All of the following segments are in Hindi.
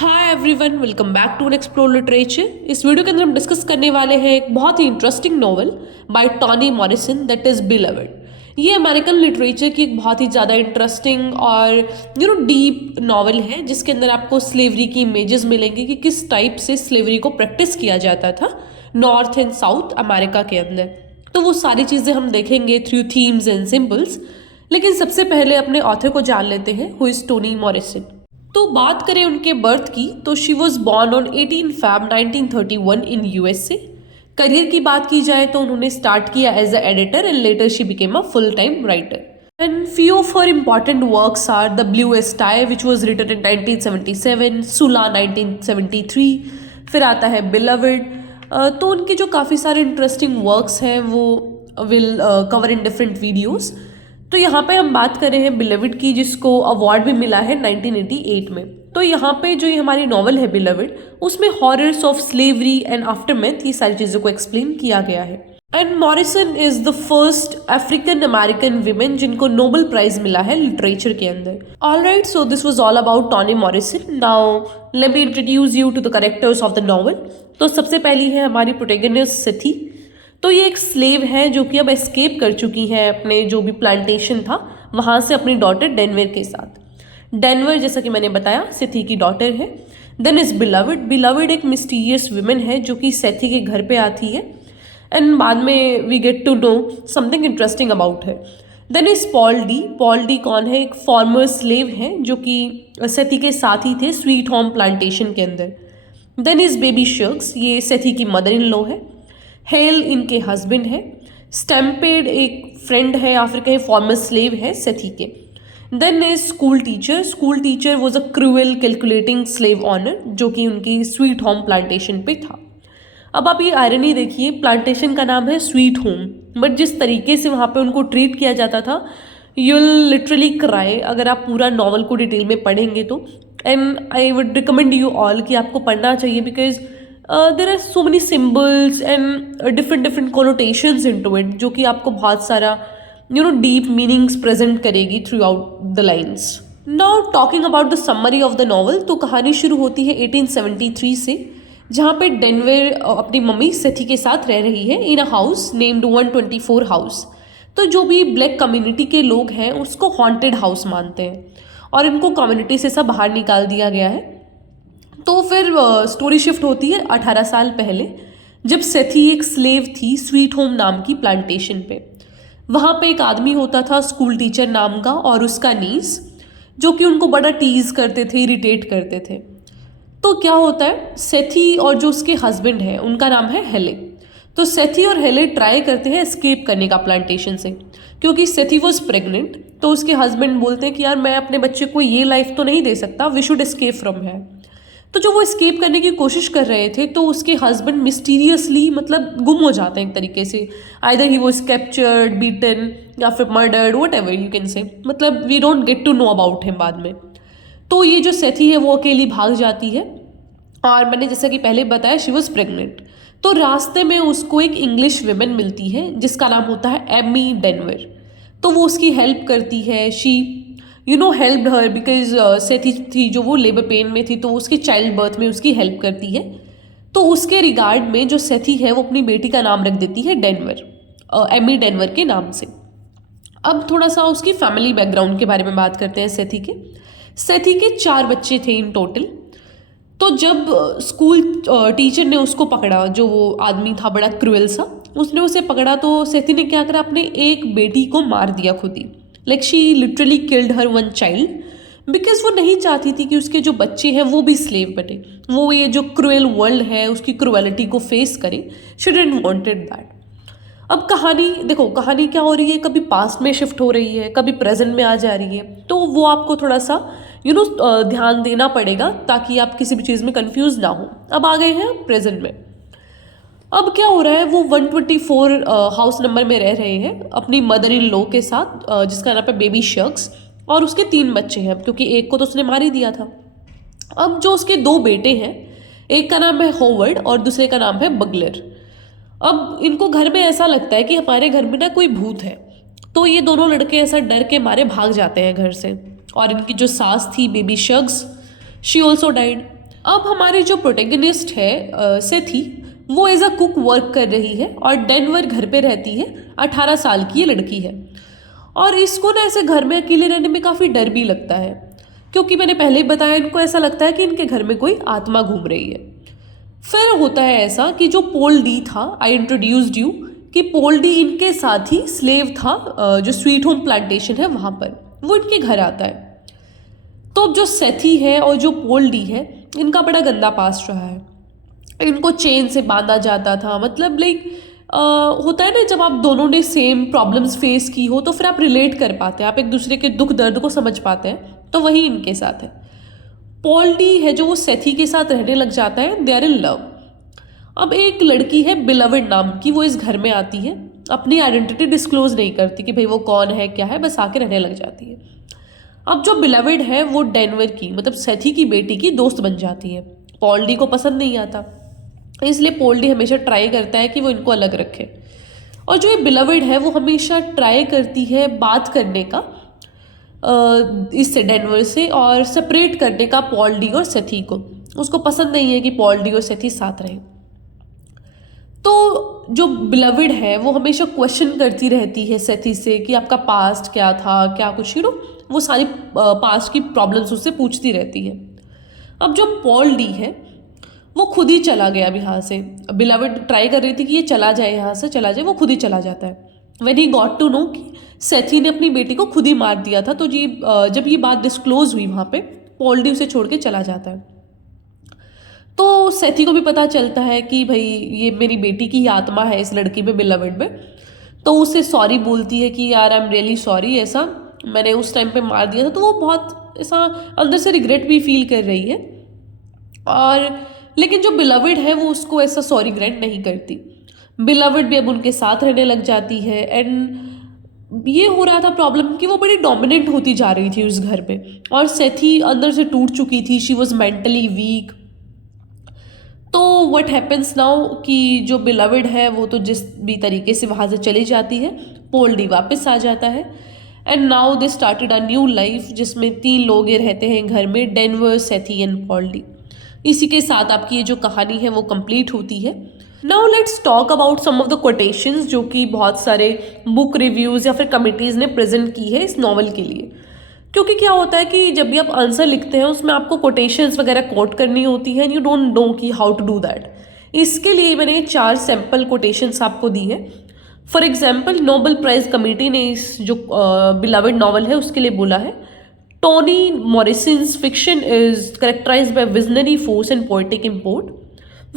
Hi everyone, welcome back to explore literature. इस वीडियो के अंदर हम डिस्कस करने वाले हैं एक बहुत ही interesting novel by Toni Morrison that is Beloved. ये अमेरिकन लिटरेचर की एक बहुत ही ज़्यादा इंटरेस्टिंग और डीप नॉवल है जिसके अंदर आपको स्लेवरी की इमेजेस मिलेंगी कि किस टाइप से स्लेवरी को प्रैक्टिस किया जाता था नॉर्थ एंड साउथ अमेरिका के अंदर। तो वो सारी चीज़ें हम देखेंगे थ्रू थीम्स एंड सिंबल्स। लेकिन सबसे पहले अपने ऑथर को जान लेते हैं, हु इज़ टोनी मॉरिसन। तो बात करें उनके बर्थ की तो she was born on 18 Feb 1931 इन यूएसए। करियर की बात की जाए तो उन्होंने स्टार्ट किया as a editor and later she became a full time writer. And few of her important works are The Bluest Eye which was written in 1977, Sula 1973, फिर आता है Beloved। तो उनके जो काफ़ी सारे इंटरेस्टिंग वर्क्स हैं वो will cover in different videos. तो यहाँ पे हम बात कर रहे हैं बिलवड की, जिसको अवार्ड भी मिला है 1988 में। तो यहाँ पे जो ये हमारी नॉवल है बिलवड, उसमें horrors of slavery and aftermath ये सारी चीज़ों को एक्सप्लेन किया गया है। And Morrison is the first African American women जिनको नोबेल प्राइज मिला है लिटरेचर के अंदर। Alright, so this was all about Toni Morrison. Now let me introduce you to the characters of the novel. तो सबसे पहली है हमारी प्रोटैगनिस्ट सिथी। तो ये एक स्लेव है जो कि अब एस्केप कर चुकी है अपने जो भी प्लांटेशन था वहाँ से अपनी डॉटर डेनवर के साथ। डेनवर, जैसा कि मैंने बताया, सेथी की डॉटर है। Then is Beloved. बिलवड एक मिस्टीरियस वुमेन है जो कि सेथी के घर पे आती है एंड बाद में we get to know something interesting about है। Then is Paul D. Paul D कौन है? एक फॉर्मर स्लेव है जो कि सेथी के साथ ही थे स्वीट होम प्लांटेशन के अंदर। देन इज बेबी शर्क्स, ये सेथी की मदर इन लॉ है। हेल इनके हस्बैंड है। स्टैम्पेड एक फ्रेंड है या फिर कहीं फॉर्मर स्लेव है सेथी के। Then is school teacher. School teacher was a cruel calculating slave owner जो कि उनकी स्वीट होम प्लांटेशन पे था। अब आप ये आयरनी देखिए, प्लांटेशन का नाम है स्वीट होम, बट जिस तरीके से वहाँ पे उनको ट्रीट किया जाता था, यू विल लिटरली क्राई अगर आप पूरा नॉवल को डिटेल में पढ़ेंगे तो। And I would recommend you all कि आपको पढ़ना चाहिए because there are so many symbols and different connotations into it जो कि आपको बहुत सारा डीप मीनिंग्स प्रेजेंट करेगी throughout the lines. Now talking about the summary of the novel, तो कहानी शुरू होती है 1873 से, जहाँ पे डेनवर अपनी मम्मी सेथी के साथ रह रही है इन अ हाउस नेम्ड 124 हाउस। तो जो भी ब्लैक कम्युनिटी के लोग हैं उसको हॉन्टेड हाउस मानते हैं और इनको कम्युनिटी से सब बाहर निकाल दिया गया है। तो फिर स्टोरी शिफ्ट होती है 18 साल पहले, जब सेथी एक स्लेव थी स्वीट होम नाम की प्लांटेशन पे। वहाँ पे एक आदमी होता था स्कूल टीचर नाम का और उसका नीस, जो कि उनको बड़ा टीज करते थे, इरिटेट करते थे। तो क्या होता है, सेथी और जो उसके हस्बैंड है उनका नाम है हेले। तो सेथी और हेले ट्राई करते हैं एस्केप करने का प्लांटेशन से, क्योंकि सेथी वॉज प्रेग्नेंट। तो उसके हस्बैंड बोलते हैं कि यार मैं अपने बच्चे को ये लाइफ तो नहीं दे सकता, वी शुड एस्केप फ्रॉम है। तो जो वो एस्केप करने की कोशिश कर रहे थे तो उसके हस्बैंड मिस्टीरियसली मतलब गुम हो जाते हैं एक तरीके से। Either he was captured, beaten या फिर murdered, whatever you can say, मतलब we don't get to know about him बाद में। तो ये जो सेथी है वो अकेली भाग जाती है और मैंने जैसा कि पहले बताया शी वॉज प्रेग्नेंट। तो रास्ते में उसको एक इंग्लिश विमेन मिलती है जिसका नाम होता है एमी डेनवर। तो वो उसकी हेल्प करती है। शी हेल्प्ड हर बिकॉज सेथी थी जो वो लेबर पेन में थी, तो उसके चाइल्ड बर्थ में उसकी हेल्प करती है। तो उसके रिगार्ड में जो सेथी है वो अपनी बेटी का नाम रख देती है डेनवर, एमी डेनवर के नाम से। अब थोड़ा सा उसकी फैमिली बैकग्राउंड के बारे में बात करते हैं सेथी के। सेथी के 4 बच्चे थे इन टोटल। तो जब स्कूल टीचर ने उसको पकड़ा, जो वो आदमी था बड़ा क्रूअल सा, उसने उसे पकड़ा तो सेथी ने क्या करा, अपने एक बेटी को मार दिया खुद ही। Like she literally killed her one child because वो नहीं चाहती थी कि उसके जो बच्चे हैं वो भी स्लेव बने, वो ये जो क्रूअल वर्ल्ड है उसकी क्रूअलिटी को फेस करें। She didn't wanted that. अब कहानी देखो, कहानी क्या हो रही है, कभी पास्ट में शिफ्ट हो रही है, कभी प्रेजेंट में आ जा रही है। तो वो आपको थोड़ा सा ध्यान देना पड़ेगा ताकि आप किसी भी चीज़ में कंफ्यूज ना हो। अब आ गए हैं प्रेजेंट में। अब क्या हो रहा है, वो 124 हाउस नंबर में रह रहे हैं अपनी मदर इन लॉ के साथ, जिसका नाम है बेबी शर्क्स, और उसके 3 बच्चे हैं क्योंकि एक को तो उसने मार ही दिया था। अब जो उसके 2 बेटे हैं, एक का नाम है होवर्ड और दूसरे का नाम है बगलर। अब इनको घर में ऐसा लगता है कि हमारे घर में ना कोई भूत है, तो ये दोनों लड़के ऐसा डर के मारे भाग जाते हैं घर से। और इनकी जो सास थी बेबी शग्स, शी ऑल्सो डाइड। अब हमारी जो प्रोटेगनिस्ट है सेथी, वो एज अ कुक वर्क कर रही है और डेनवर घर पे रहती है। 18 साल की ये लड़की है और इसको ना ऐसे घर में अकेले रहने में काफ़ी डर भी लगता है, क्योंकि मैंने पहले ही बताया, इनको ऐसा लगता है कि इनके घर में कोई आत्मा घूम रही है। फिर होता है ऐसा कि जो पोल डी था, आई इंट्रोड्यूस्ड यू, कि पोल डी इनके साथ ही स्लेव था जो स्वीट होम प्लांटेशन है वहाँ पर, वो इनके घर आता है। तो जो सेथी है और जो पोल डी है, इनका बड़ा गंदा पास्ट रहा है। इनको चेन से बांधा जाता था, मतलब लाइक होता है ना, जब आप दोनों ने सेम प्रॉब्लम्स फेस की हो तो फिर आप रिलेट कर पाते हैं, आप एक दूसरे के दुख दर्द को समझ पाते हैं। तो वही इनके साथ है। पॉल डी है जो वो सेथी के साथ रहने लग जाता है, दे आर इन लव। अब एक लड़की है बिलवड नाम की, वो इस घर में आती है, अपनी आइडेंटिटी डिस्क्लोज नहीं करती कि भाई वो कौन है क्या है, बस आके रहने लग जाती है। अब जो बिलवड है वो डेनवर की, मतलब सेथी की बेटी की दोस्त बन जाती है। पॉल डी को पसंद नहीं आता, इसलिए पॉल डी हमेशा ट्राई करता है कि वो इनको अलग रखे। और जो ये बिलवड है वो हमेशा ट्राई करती है बात करने का इससे, डेनवर से, और सेपरेट करने का पॉल डी और सेथी को। उसको पसंद नहीं है कि पॉल डी और सेथी साथ रहें। तो जो बिलवड है वो हमेशा क्वेश्चन करती रहती है सेथी से कि आपका पास्ट क्या था, क्या कुछ वो सारी पास्ट की प्रॉब्लम्स उससे पूछती रहती है। अब जो पॉल डी है वो खुद ही चला गया अब यहाँ से। बिलवड ट्राई कर रही थी कि ये चला जाए, यहाँ से चला जाए, वो खुद ही चला जाता है। When he got to know कि सेथी ने अपनी बेटी को खुद ही मार दिया था, तो जी जब ये बात डिस्क्लोज हुई वहाँ पे, पॉल डी उसे छोड़ के चला जाता है। तो सेथी को भी पता चलता है कि भाई ये मेरी बेटी की ही आत्मा है इस लड़की में, बिलवड में। तो उसे सॉरी बोलती है कि यार आई एम रियली सॉरी, ऐसा मैंने उस टाइम पे मार दिया था। तो वो बहुत ऐसा अंदर से रिग्रेट भी फील कर रही है, और लेकिन जो बिलवड है वो उसको ऐसा सॉरी ग्रांट नहीं करती। बिलवड भी अब उनके साथ रहने लग जाती है। एंड ये हो रहा था प्रॉब्लम कि वो बड़ी डोमिनेंट होती जा रही थी उस घर पे, और सेथी अंदर से टूट चुकी थी, शी वॉज मेंटली वीक। तो व्हाट हैपन्स नाउ कि जो बिलवड है वो तो जिस भी तरीके से वहाँ से चली जाती है, पॉल डी वापस आ जाता है। And now they started a new life, जिसमें 3 लोग ये रहते हैं घर में, डेनवर, सेथी एंड पॉल डी। इसी के साथ आपकी ये जो कहानी है वो कंप्लीट होती है। Now let's talk about some of the quotations जो कि बहुत सारे बुक रिव्यूज़ या फिर कमिटीज़ ने प्रेजेंट की है इस नॉवल के लिए। क्योंकि क्या होता है कि जब भी आप आंसर लिखते हैं उसमें आपको कोटेशंस वगैरह कोट करनी होती है, एंड यू डोंट नो कि हाउ टू डू दैट। इसके लिए मैंने 4 सैम्पल कोटेशंस आपको दी हैं। For example, Nobel prize committee ने इस जो बिलवड नॉवल है उसके लिए बोला है, Toni Morrison's fiction is characterized by visionary force and poetic import.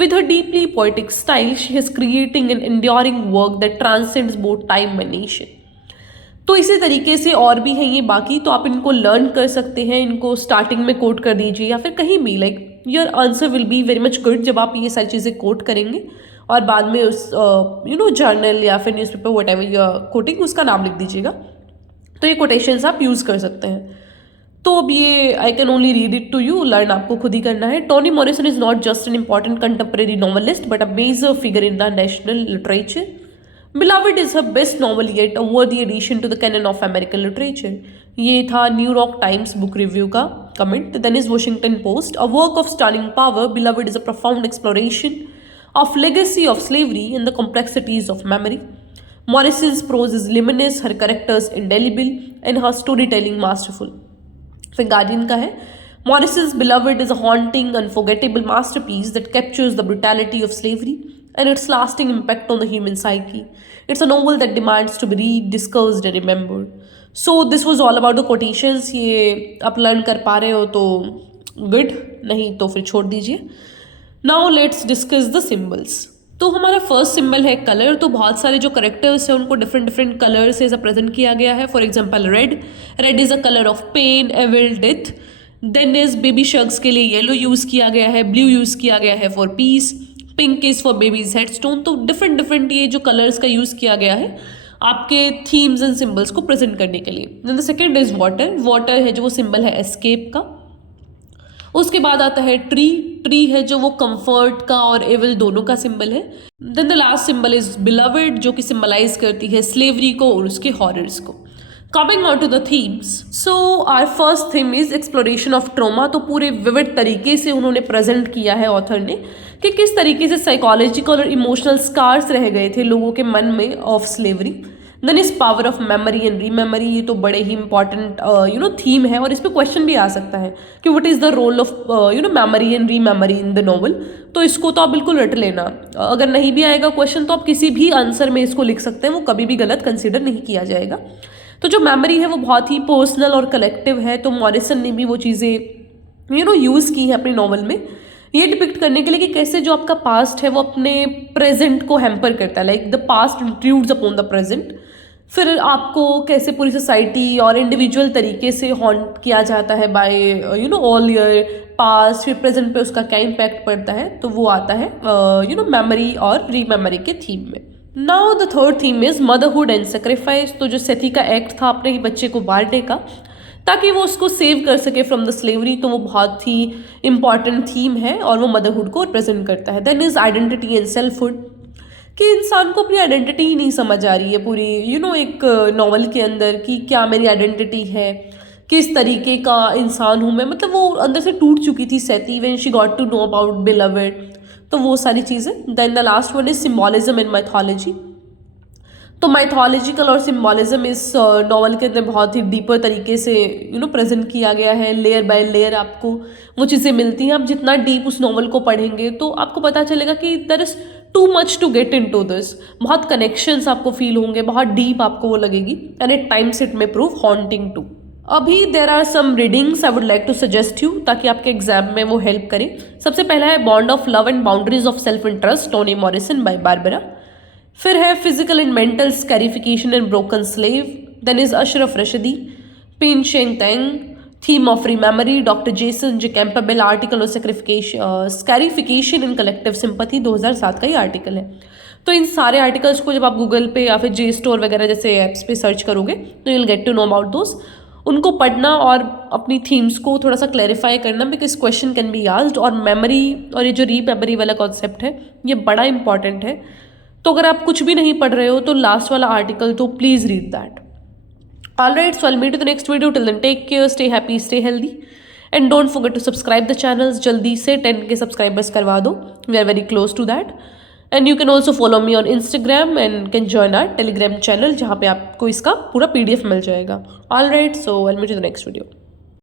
With her deeply poetic style, she is creating an enduring work that transcends both time and nation. तो इसी तरीके से और भी हैं ये बाकी, तो आप इनको लर्न कर सकते हैं, इनको स्टार्टिंग में कोट कर दीजिए या फिर कहीं भी, like your answer will be very much good जब आप ये सारी चीज़ें कोट करेंगे, और बाद में उस जर्नल या फिर newspaper whatever you are quoting उसका नाम लिख दीजिएगा। तो ये कोटेशंस आप यूज़ कर सकते हैं। तो अब ये I can only read it to you, learn आपको खुद ही करना है। Toni Morrison is not just an important contemporary novelist but a major figure in the national literature. Beloved is her best novel yet, a worthy addition to the canon of American literature. ये था न्यूयॉर्क टाइम्स बुक रिव्यू का comment. Then is Washington Post, a work of stunning power, Beloved is a profound exploration of legacy of slavery and the complexities of memory. Morrison's prose is luminous, her characters indelible, and her storytelling masterful. फिर गार्डियन का है, Morrison's Beloved is a haunting, unforgettable masterpiece that captures the brutality of slavery and its lasting impact on the human psyche. It's a novel that demands to be read, discussed and remembered. So this was all about the quotations. ये आप लर्न कर पा रहे हो तो गुड, नहीं तो फिर छोड़ दीजिए। Now let's discuss the symbols. तो हमारा फर्स्ट सिंबल है कलर। तो बहुत सारे जो करेक्टर्स हैं उनको डिफरेंट डिफरेंट कलर से ऐसा प्रेजेंट किया गया है। For example red is a colour of pain, evil, death. Then is baby Suggs के लिए येलो यूज़ किया गया है, ब्लू यूज़ किया गया है for peace, pink is for babies headstone. तो डिफरेंट डिफरेंट ये जो कलर्स का यूज़ किया गया है आपके थीम्स एंड सिम्बल्स को प्रेजेंट करने के लिए। Then the second is water है जो वो सिंबल है एस्केप का। उसके बाद आता है ट्री है जो वो कंफर्ट का और एविल दोनों का सिंबल है। Then the last symbol is Beloved जो कि सिंबलाइज करती है स्लेवरी को और उसके हॉरर्स को। Coming on to the themes, so our first theme is exploration of trauma. तो पूरे विविड तरीके से उन्होंने प्रेजेंट किया है ऑथर ने कि किस तरीके से साइकोलॉजिकल और इमोशनल स्कार्स रह गए थे लोगों के मन में of slavery. Then is power of memory and rememory, ये तो बड़े ही इंपॉर्टेंट थीम है और इस पर क्वेश्चन भी आ सकता है कि what is the role of memory and rememory in the novel. तो इसको तो आप बिल्कुल रट लेना, अगर नहीं भी आएगा क्वेश्चन तो आप किसी भी आंसर में इसको लिख सकते हैं, वो कभी भी गलत कंसिडर नहीं किया जाएगा। तो जो मेमोरी है वो बहुत ही पर्सनल और कलेक्टिव है, तो मॉरिसन ने भी वो चीज़ें यूज़ की है अपनी नॉवल में, ये डिपिक्ट करने के लिए कि कैसे जो आपका पास्ट है वो अपने प्रेजेंट को हैम्पर करता है, like the past intrudes upon the present. फिर आपको कैसे पूरी सोसाइटी और इंडिविजुअल तरीके से हॉन्ट किया जाता है बाय ऑल ईयर पास्ट, फिर प्रेजेंट पे उसका क्या इम्पैक्ट पड़ता है, तो वो आता है मेमोरी और रीमेमोरी के थीम में। Now the third theme is motherhood and sacrifice. तो जो सती का एक्ट था अपने ही बच्चे को मारने का ताकि वो उसको सेव कर सके फ्रॉम द स्लेवरी, तो वो बहुत ही इंपॉर्टेंट थीम है और वो मदरहुड को रिप्रेजेंट करता है। Then is identity and selfhood, कि इंसान को अपनी आइडेंटिटी ही नहीं समझ आ रही है पूरी एक नॉवल के अंदर कि क्या मेरी आइडेंटिटी है, किस तरीके का इंसान हूँ मैं, मतलब वो अंदर से टूट चुकी थी Sethe when she got to know about Beloved, तो वो सारी चीज़ें। Then the last one is symbolism and mythology. तो माइथोलॉजिकल और सिम्बॉलिज्म इस नॉवल के अंदर बहुत ही डीपर तरीके से प्रेजेंट किया गया है, लेयर बाय लेयर आपको वो चीज़ें मिलती हैं। आप जितना डीप उस नॉवल को पढ़ेंगे तो आपको पता चलेगा कि there is too much to get into this, बहुत कनेक्शंस आपको फील होंगे, बहुत डीप आपको वो लगेगी, and at times it may prove haunting too. अभी there are some readings I would like to suggest you ताकि आपके एग्जाम में वो हेल्प करे। सबसे पहला है bond of love and boundaries of self interest, Toni Morrison by Barbara. फिर है physical and mental scarification and broken slave. Then is Ashraf Rashidi, Pin Sheng Tang, theme of rememory, doctor Jason J Campbell, article of scarification in collective sympathy, 2007 का ही आर्टिकल है। तो इन सारे आर्टिकल्स को जब आप गूगल पे या फिर जे स्टोर वगैरह जैसे ऐप्स पे सर्च करोगे तो you will get to know about those. उनको पढ़ना और अपनी थीम्स को थोड़ा सा क्लैरिफाई करना, because question can be asked. और मेमोरी और ये जो रीमेमोरी वाला कॉन्सेप्ट है ये बड़ा इंपॉर्टेंट है, तो अगर आप कुछ भी नहीं पढ़ रहे हो तो लास्ट वाला आर्टिकल तो please read that. Alright, so I'll meet you in the next video. Till then, take care, stay happy, stay healthy, and don't forget to subscribe the channels. जल्दी से 10K subscribers करवा दो. We are very close to that. And you can also follow me on Instagram and can join our Telegram channel जहाँ पे आपको इसका पूरा PDF मिल जाएगा. Alright, so I'll meet you in the next video.